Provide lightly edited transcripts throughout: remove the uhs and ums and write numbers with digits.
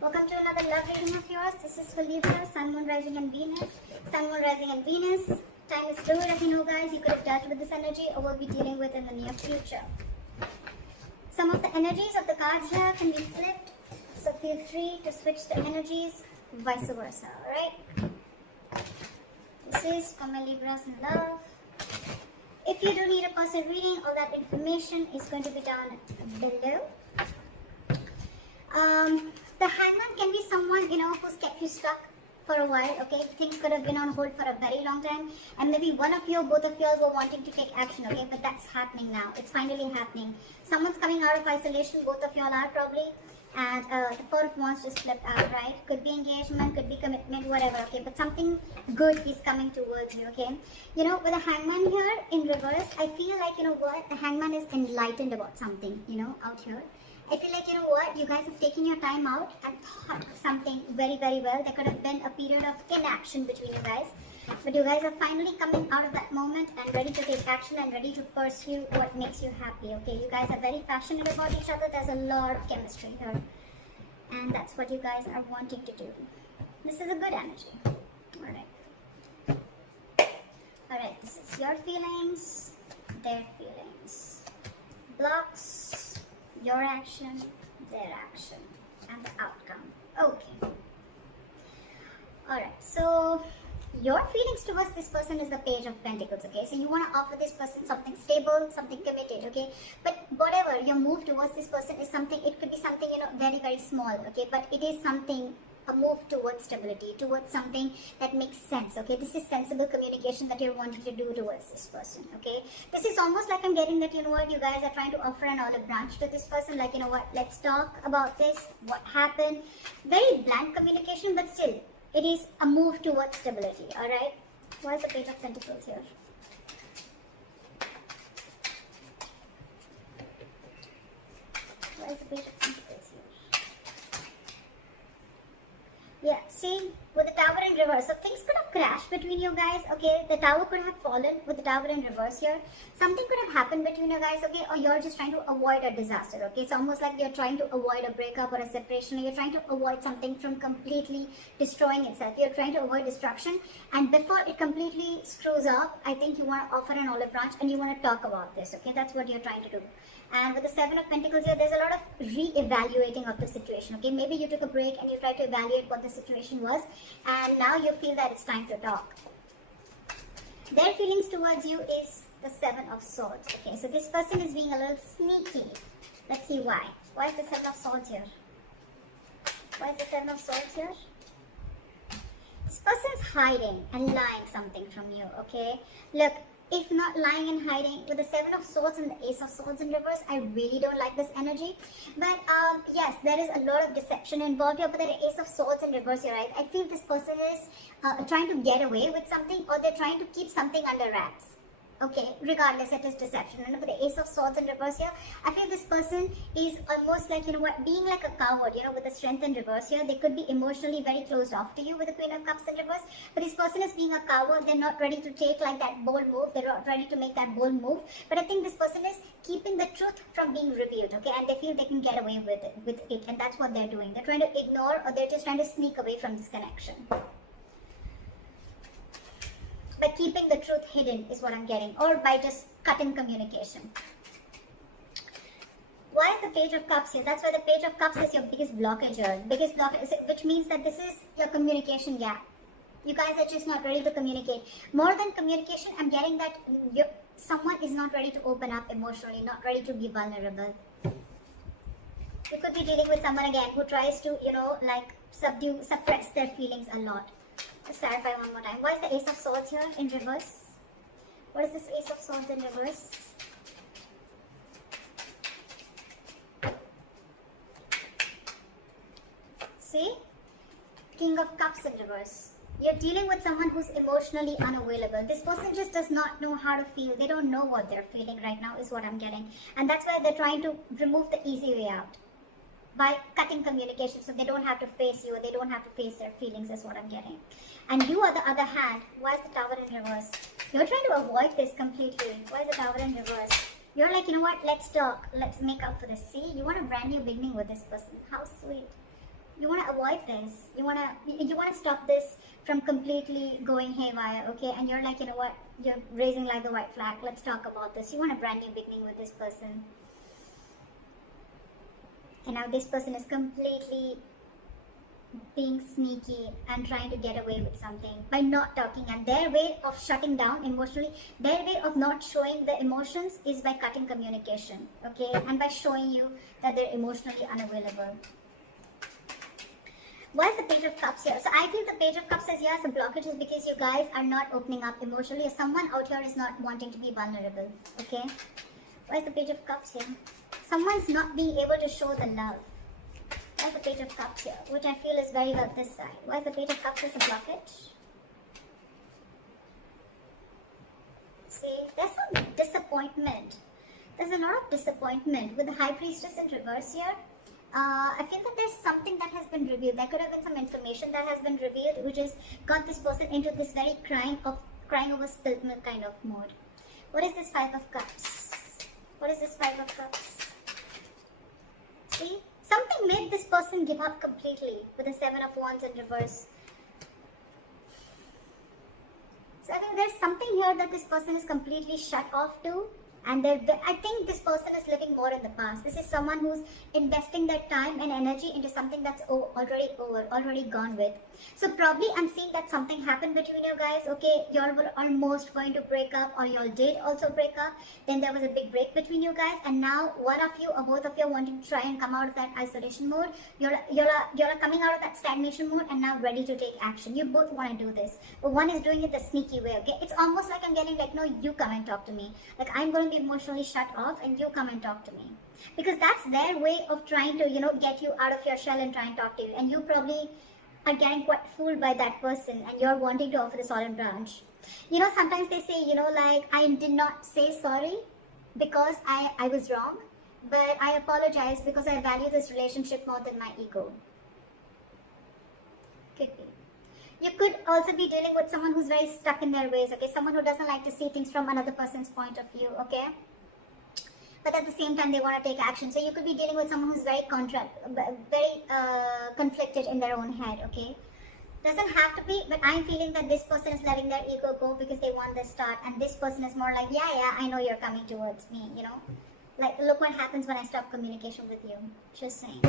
Welcome to another love reading of yours. This is for Libra, Sun, Moon, Rising and Venus. Sun, Moon, Rising and Venus. Time is fluid, as you know, guys. You could have dealt with this energy or will be dealing with in the near future. Some of the energies of the cards here can be flipped, so feel free to switch the energies, vice versa, alright? This is for my Libras in love. If you do need a personal reading, all that information is going to be down below. The Hangman can be someone, who's kept you stuck for a while, okay? Things could have been on hold for a very long time, and maybe one of you or both of you all were wanting to take action, okay? But that's happening now. It's finally happening. Someone's coming out of isolation, both of you all are probably, and the Four of Wands just flipped out, right? Could be engagement, could be commitment, whatever, okay? But something good is coming towards you, okay? With the Hangman here in reverse, I feel like, the Hangman is enlightened about something, out here. I feel like, you guys have taken your time out and thought of something very, very well. There could have been a period of inaction between you guys. But you guys are finally coming out of that moment and ready to take action and ready to pursue what makes you happy, okay? You guys are very passionate about each other. There's a lot of chemistry here. And that's what you guys are wanting to do. This is a good energy. Alright, this is your feelings, their feelings. Blocks. Your action, their action, and the outcome. Okay. Alright, so your feelings towards this person is the Page of Pentacles, okay? So you want to offer this person something stable, something committed, okay? But whatever your move towards this person is something, it could be something, very, very small, okay? But it is something, a move towards stability, towards something that makes sense, okay? This is sensible communication that you're wanting to do towards this person, okay? This is almost like I'm getting that, you guys are trying to offer an olive branch to this person, like, let's talk about this, what happened. Very blunt communication, but still, it is a move towards stability, alright? Why is the Page of Pentacles here? Why is the Page of Pentacles here? Yeah, see, with the Tower in reverse, so things could have crashed between you guys, okay? The Tower could have fallen with the Tower in reverse here. Something could have happened between you guys, okay? Or you're just trying to avoid a disaster, okay? It's almost like you're trying to avoid a breakup or a separation, or you're trying to avoid something from completely destroying itself. You're trying to avoid destruction, and before it completely screws up, I think you want to offer an olive branch and you want to talk about this, okay? That's what you're trying to do. And with the Seven of Pentacles here, there's a lot of re-evaluating of the situation, okay? Maybe you took a break and you tried to evaluate what the situation was, and now you feel that it's time to talk. Their feelings towards you is the Seven of Swords, okay? So this person is being a little sneaky. Let's see why. Why is the Seven of Swords here? Why is the Seven of Swords here? This person's hiding and lying something from you, okay? Look, if not lying and hiding, with the Seven of Swords and the Ace of Swords in reverse, I really don't like this energy. But yes, there is a lot of deception involved here, but the Ace of Swords in reverse, you're right. I feel this person is trying to get away with something, or they're trying to keep something under wraps. Okay, regardless, it is deception. And with the Ace of Swords in reverse here, I feel this person is almost like, being like a coward, with the Strength in reverse here. They could be emotionally very closed off to you with the Queen of Cups in reverse. But this person is being a coward. They're not ready to take like that bold move. They're not ready to make that bold move. But I think this person is keeping the truth from being revealed, okay? And they feel they can get away with it. And that's what they're doing. They're trying to ignore, or they're just trying to sneak away from this connection. By keeping the truth hidden is what I'm getting, or by just cutting communication. Why is the Page of Cups here? That's why the Page of Cups is your biggest blockage here. Biggest blockage, which means that this is your communication gap. You guys are just not ready to communicate. More than communication, I'm getting that someone is not ready to open up emotionally, not ready to be vulnerable. You could be dealing with someone again who tries to, suppress their feelings a lot. Let's clarify one more time. Why is the Ace of Swords here in reverse? What is this Ace of Swords in reverse? See? King of Cups in reverse. You're dealing with someone who's emotionally unavailable. This person just does not know how to feel. They don't know what they're feeling right now is what I'm getting. And that's why they're trying to remove the easy way out. By cutting communication, so they don't have to face you, or they don't have to face their feelings is what I'm getting. And you, on the other hand, why is the Tower in reverse? You're trying to avoid this completely. Why is the Tower in reverse? You're like, let's talk, let's make up for this. See, you want a brand new beginning with this person. How sweet. You want to avoid this. You want to stop this from completely going haywire, okay? And you're like, you know what? You're raising like the white flag. Let's talk about this. You want a brand new beginning with this person. And now this person is completely being sneaky and trying to get away with something by not talking, and their way of shutting down emotionally, their way of not showing the emotions is by cutting communication, okay, and by showing you that they're emotionally unavailable. Why is the Page of Cups here? So I feel the Page of Cups says yes, some blockages because you guys are not opening up emotionally, or someone out here is not wanting to be vulnerable, okay? Why is the Page of Cups here? Someone's not being able to show the love. Why is the Page of Cups here? Which I feel is very well this side. Why is the Page of Cups as a blockage? See, there's some disappointment. There's a lot of disappointment with the High Priestess in reverse here. I feel that there's something that has been revealed. There could have been some information that has been revealed, which has got this person into this very crying over spilled milk kind of mode. What is this Five of Cups? What is this Five of Cups? See? Something made this person give up completely with the Seven of Wands in reverse. So I think there's something here that this person is completely shut off to. And I think this person is living more in the past. This is someone who's investing their time and energy into something that's already over, already gone with. So probably I'm seeing that something happened between you guys. Okay, y'all were almost going to break up, or y'all did also break up. Then there was a big break between you guys, and now one of you or both of you wanting to try and come out of that isolation mode. You're coming out of that stagnation mode and now ready to take action. You both want to do this, but one is doing it the sneaky way. Okay, it's almost like I'm getting like, no, you come and talk to me. Like I'm going to be emotionally shut off and you come and talk to me, because that's their way of trying to, get you out of your shell and try and talk to you. And you probably are getting quite fooled by that person, and you're wanting to offer this olive branch. Sometimes they say, like, I did not say sorry because I was wrong, but I apologize because I value this relationship more than my ego. Could be. You could also be dealing with someone who's very stuck in their ways, okay? Someone who doesn't like to see things from another person's point of view, okay? But at the same time, they want to take action. So you could be dealing with someone who's very conflicted in their own head, okay? Doesn't have to be, but I'm feeling that this person is letting their ego go because they want the start, and this person is more like, yeah, I know you're coming towards me, Like, look what happens when I stop communication with you. Just saying.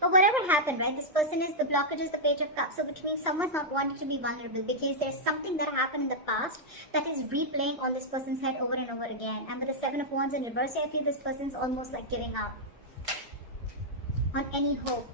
But whatever happened, right? This person is, the blockage is the Page of Cups. So which means someone's not wanting to be vulnerable because there's something that happened in the past that is replaying on this person's head over and over again. And with the Seven of Wands in reverse, I feel this person's almost like giving up on any hope.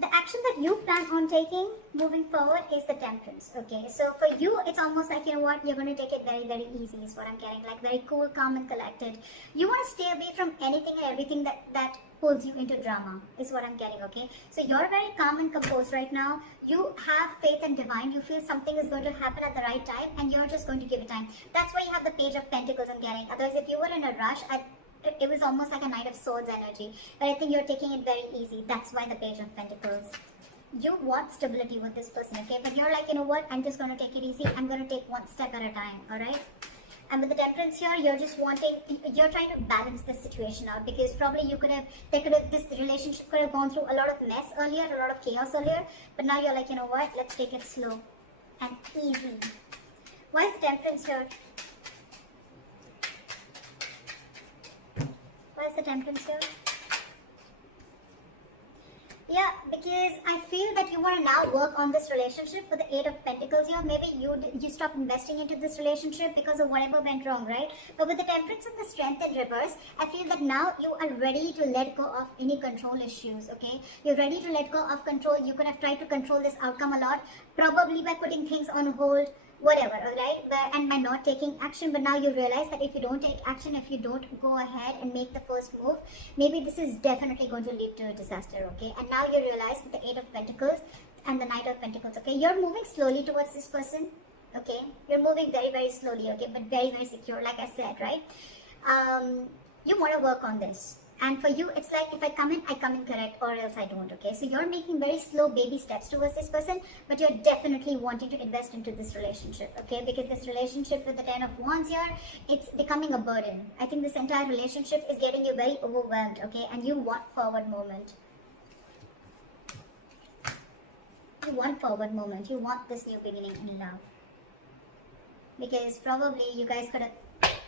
The action that you plan on taking moving forward is the Temperance, okay? So for you, it's almost like, you're going to take it very, very easy is what I'm getting, like very cool, calm and collected. You want to stay away from anything and everything that pulls you into drama is what I'm getting, okay? So you're very calm and composed right now. You have faith in divine. You feel something is going to happen at the right time, and you're just going to give it time. That's why you have the Page of Pentacles I'm getting. Otherwise, if you were in a rush, it was almost like a Knight of Swords energy. But I think you're taking it very easy. That's why the Page of Pentacles. You want stability with this person, okay? But you're like, you know what? I'm just going to take it easy. I'm going to take one step at a time, alright? And with the Temperance here, you're trying to balance this situation out, because probably this relationship could have gone through a lot of mess earlier, a lot of chaos earlier. But now you're like, you know what? Let's take it slow and easy. Why is the Temperance here? Why is the Temperance here? Yeah, because I feel that you want to now work on this relationship with the Eight of Pentacles here. Maybe you stop investing into this relationship because of whatever went wrong, right? But with the Temperance and the Strength in reverse, I feel that now you are ready to let go of any control issues, okay? You're ready to let go of control. You could have tried to control this outcome a lot, probably by putting things on hold, whatever, alright, and by not taking action. But now you realize that if you don't take action, if you don't go ahead and make the first move, maybe this is definitely going to lead to a disaster, okay? And now you realize with the Eight of Pentacles and the Knight of Pentacles, okay, you're moving slowly towards this person, okay? You're moving very, very slowly, okay, but very, very secure, like I said, right? You want to work on this. And for you, it's like, if I come in correct, or else I don't, okay? So you're making very slow baby steps towards this person, but you're definitely wanting to invest into this relationship, okay? Because this relationship with the Ten of Wands here, it's becoming a burden. I think this entire relationship is getting you very overwhelmed, okay? And you want forward movement. You want forward movement. You want this new beginning in love. Because probably you guys could have,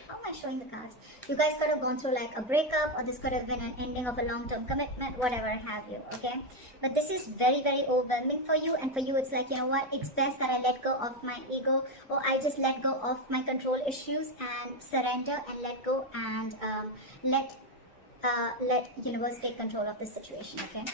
how am I showing the cards? You guys could have gone through like a breakup, or this could have been an ending of a long-term commitment, whatever have you, okay? But this is very, very overwhelming for you, and for you it's like, you know what, it's best that I let go of my ego, or I just let go of my control issues and surrender and let go, and let universe take control of the situation, okay?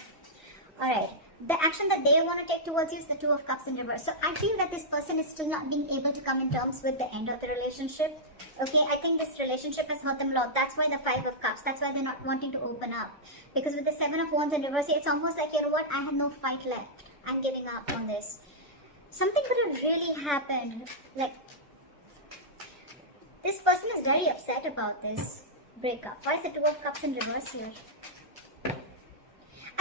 All right. The action that they want to take towards you is the Two of Cups in reverse. So I feel that this person is still not being able to come in terms with the end of the relationship. Okay, I think this relationship has hurt them a lot. That's why the Five of Cups. That's why they're not wanting to open up. Because with the Seven of Wands in reverse, it's almost like, you know what, I have no fight left. I'm giving up on this. Something could have really happened. Like, this person is very upset about this breakup. Why is the Two of Cups in reverse here?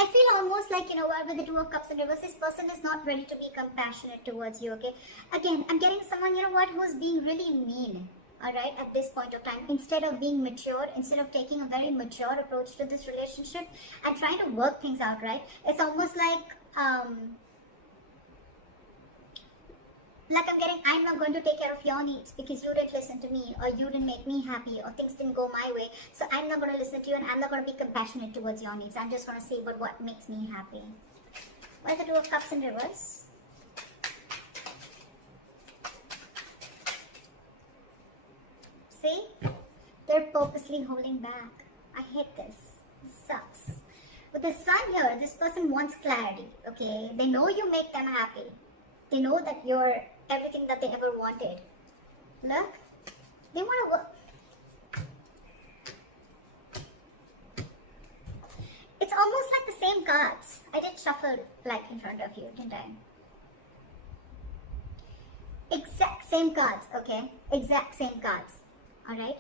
I feel almost like, you know what, with the Two of Cups in reverse, this person is not ready to be compassionate towards you, okay? Again, I'm getting someone, you know what, who's being really mean, all right, at this point of time. Instead of being mature, instead of taking a very mature approach to this relationship and trying to work things out, right? It's almost like I'm getting, I'm not going to take care of your needs because you didn't listen to me, or you didn't make me happy, or things didn't go my way. So I'm not going to listen to you, and I'm not going to be compassionate towards your needs. I'm just going to say what makes me happy. Why is the Two of Cups in reverse? See? They're purposely holding back. I hate this. This sucks. With the Sun here, this person wants clarity, okay? They know you make them happy. They know that you're everything that they ever wanted. Look, they want to work. It's almost like the same cards. I did shuffle like in front of you, didn't I? Exact same cards, okay? Exact same cards, alright?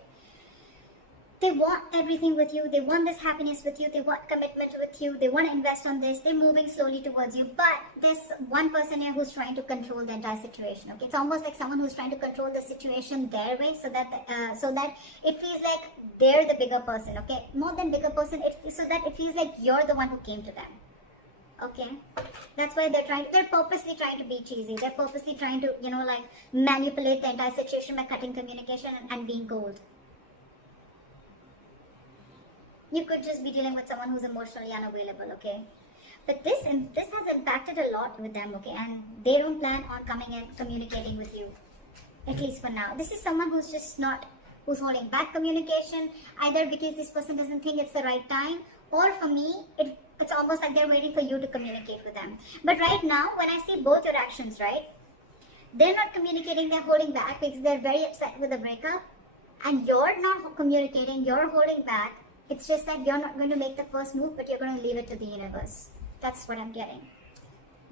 They want everything with you. They want this happiness with you. They want commitment with you. They want to invest on this. They're moving slowly towards you. But there's one person here who's trying to control the entire situation. Okay, it's almost like someone who's trying to control the situation their way, so that it feels like they're the bigger person. Okay, more than bigger person, so that it feels like you're the one who came to them. Okay, that's why they're purposely trying to be cheesy. They're purposely trying to, you know, like manipulate the entire situation by cutting communication and being cold. You could just be dealing with someone who's emotionally unavailable, okay? But this has impacted a lot with them, okay? And they don't plan on coming and communicating with you, at least for now. This is someone who's just who's holding back communication, either because this person doesn't think it's the right time, or for me, it's almost like they're waiting for you to communicate with them. But right now, when I see both your actions, right? They're not communicating, they're holding back because they're very upset with the breakup. And you're not communicating, you're holding back. It's just that you're not going to make the first move, but you're going to leave it to the universe. That's what I'm getting.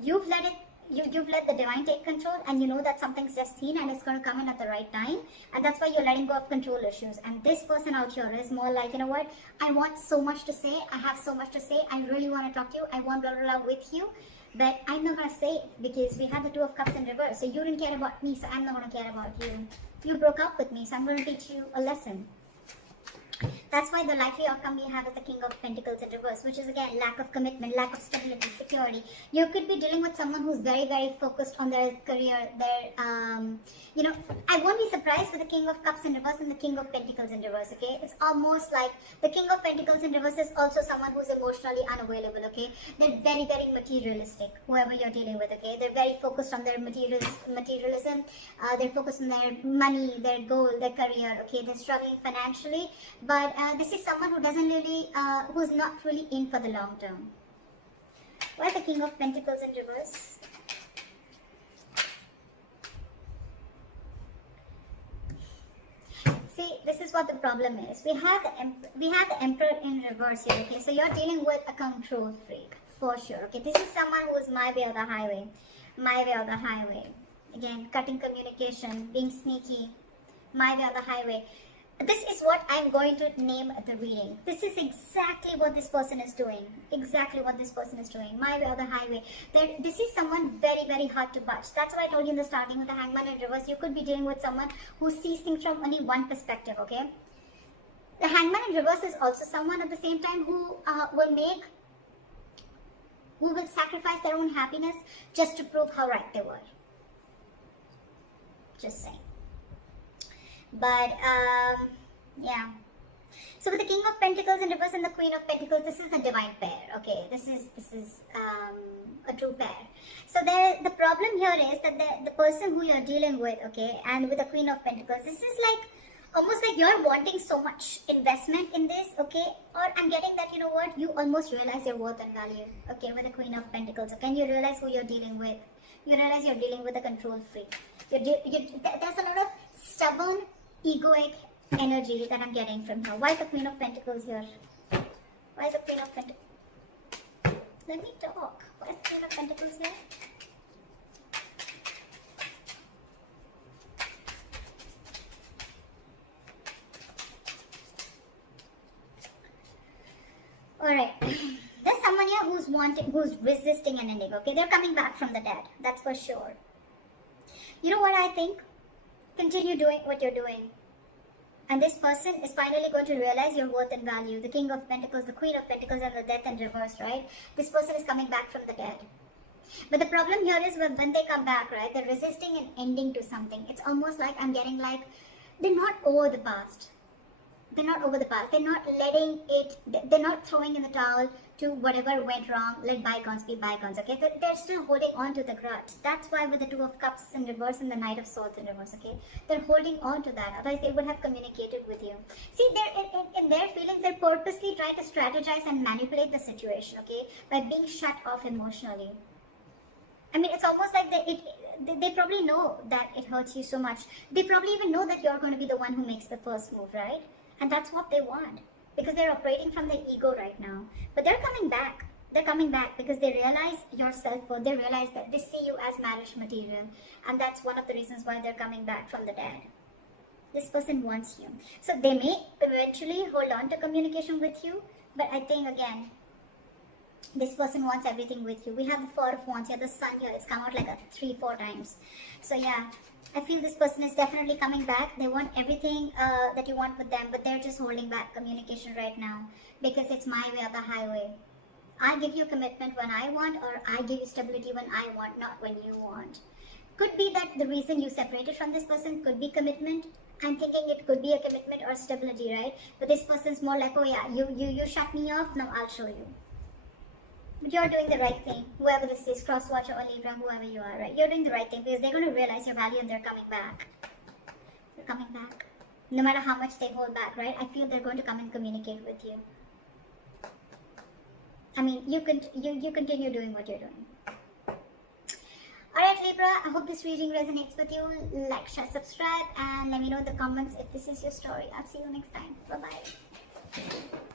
You've let the divine take control, and you know that something's destined and it's going to come in at the right time. And that's why you're letting go of control issues. And this person out here is more like, you know what? I want so much to say. I have so much to say. I really want to talk to you. I want blah, blah, blah with you. But I'm not going to say it because we had the Two of Cups in reverse. So you didn't care about me, so I'm not going to care about you. You broke up with me, so I'm going to teach you a lesson. That's why the likely outcome we have is the King of Pentacles in reverse, which is again lack of commitment, lack of stability, security. You could be dealing with someone who's very, very focused on their career, you know, I won't be surprised with the King of Cups in reverse and the King of Pentacles in reverse, okay? It's almost like the King of Pentacles in reverse is also someone who's emotionally unavailable, okay? They're very, very materialistic, whoever you're dealing with, okay? They're very focused on their materialism. They're focused on their money, their goal, their career, okay? They're struggling financially, but this is someone who doesn't really, who's not really in for the long term. Why the King of Pentacles in reverse? See, this is what the problem is. We have the Emperor in reverse here, okay? So you're dealing with a control freak, for sure, okay? This is someone who is my way or the highway. My way or the highway. Again, cutting communication, being sneaky. My way or the highway. This is what I'm going to name the reading. This is exactly what this person is doing. Exactly what this person is doing. My way or the highway. This is someone very, very hard to budge. That's why I told you in the starting with the Hangman in reverse. You could be dealing with someone who sees things from only one perspective, okay? The Hangman in reverse is also someone at the same time who will make who will sacrifice their own happiness just to prove how right they were. Just saying. But yeah. So with the King of Pentacles in reverse and the Queen of Pentacles, this is the divine pair. Okay, this is a true pair. So the problem here is that the person who you're dealing with, okay, and with the Queen of Pentacles, this is like almost like you're wanting so much investment in this, okay, or I'm getting that, you know what, you almost realize your worth and value, okay, with the Queen of Pentacles, okay, and you realize who you're dealing with. You realize you're dealing with a control freak. There's a lot of stubborn, egoic energy that I'm getting from her. Why is the Queen of Pentacles here? Why is the Queen of Pentacles? Let me talk. Why is the Queen of Pentacles here? Alright. There's someone here who's resisting an ending, okay? They're coming back from the dead. That's for sure. You know what I think? Continue doing what you're doing. And this person is finally going to realize your worth and value. The King of Pentacles, the Queen of Pentacles, and the Death in reverse, right? This person is coming back from the dead. But the problem here is when they come back, right? They're resisting an ending to something. It's almost like I'm getting like, they're not over the past. They're not over the past. They're not letting it, they're not throwing in the towel to whatever went wrong. Let bygones be bygones, okay? They're still holding on to the grudge. That's why with the Two of Cups in reverse and the Knight of Swords in reverse, okay? They're holding on to that. Otherwise, they would have communicated with you. See, they're in their feelings, they're purposely trying to strategize and manipulate the situation, okay? By being shut off emotionally. I mean, it's almost like they probably know that it hurts you so much. They probably even know that you're going to be the one who makes the first move, right? And that's what they want, because they're operating from their ego right now. But they're coming back. They're coming back because they realize your self-worth. They realize that they see you as marriage material. And that's one of the reasons why they're coming back from the dead. This person wants you. So they may eventually hold on to communication with you. But I think, again, this person wants everything with you. We have the Four of Wands here. The Sun here. It's come out like 3-4 times. So yeah. I feel this person is definitely coming back. They want everything that you want with them, but they're just holding back communication right now because it's my way or the highway. I give you commitment when I want, or I give you stability when I want, not when you want. Could be that the reason you separated from this person could be commitment. I'm thinking it could be a commitment or stability, right? But this person's more like, oh yeah, you shut me off, now I'll show you. But you're doing the right thing. Whoever this is, cross watcher or Libra, whoever you are, right? You're doing the right thing because they're going to realize your value and they're coming back. They're coming back. No matter how much they hold back, right? I feel they're going to come and communicate with you. I mean, you continue doing what you're doing. Alright, Libra, I hope this reading resonates with you. Like, share, subscribe, and let me know in the comments if this is your story. I'll see you next time. Bye-bye.